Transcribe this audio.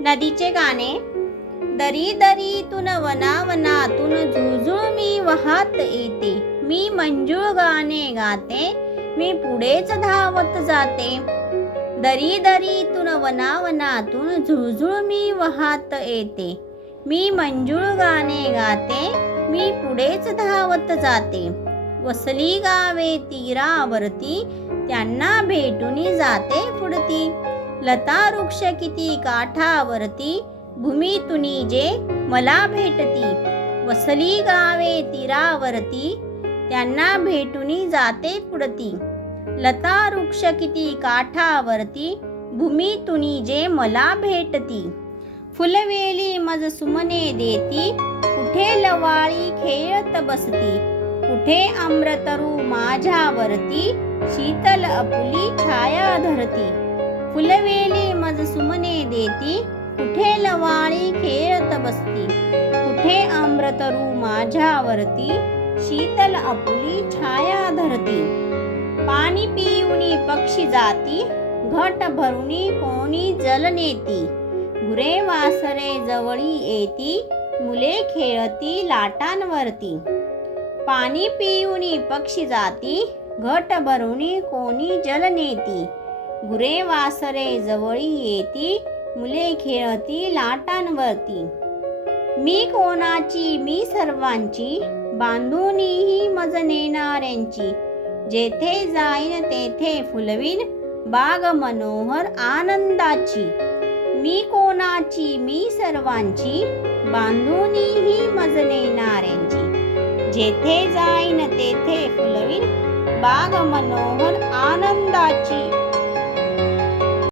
नदीचे गाणे. दरी दरीतून वनावनातून झुळझुळ मी वाहत येते. मी मंजूळ गाणे गाते, मी पुढेच धावत जाते. दरी दरीतून वनावनातून झुळझुळ मी वाहत येते. मी मंजूळ गाणे गाते, मी पुढेच धावत जाते. वसली गावे तीरावरती, त्यांना भेटून जाते पुढती. लता वृक्ष किती काठावरती, भूमीतुनी जे मला भेटती. वसली गावे तीरावरती, त्यांना भेटून जाते पुढती. लता वृक्ष किती काठावरती, भूमीतुनी जे मला भेटती. फुलवेली मज सुमने देती, कुठे लवाळी खेळत बसती. कुठे आम्रतरू माझ्यावरती, शीतल आपुली छाया धरती. फुलवेली मज सुमने देती, कुठे लवाळी खेळत बसती. कुठे आम्रतरू माझ्यावरती, शीतल आपुली छाया धरती. पाणी पिऊनी पक्षी जाती, घट भरुनी कोणी जल नेती. गुरे वासरे जवळी येती, मुले खेळती लाटांवरती. पाणी पिऊनी पक्षी जाती, घट भरुनी कोणी जल नेती. गुरे वासरे जवळी येती, मुले खेळती लाटांवरती. मी कोणाची मी सर्वांची, बांधूनही मज नेणाऱ्यांची. जेथे जाईन तेथे फुलवीन, बाग मनोहर आनंदाची. मी कोणाची मी सर्वांची, बांधूनही मज नेणाऱ्यांची. जेथे जाईन तेथे फुलवीन, बाग मनोहर आनंदाची.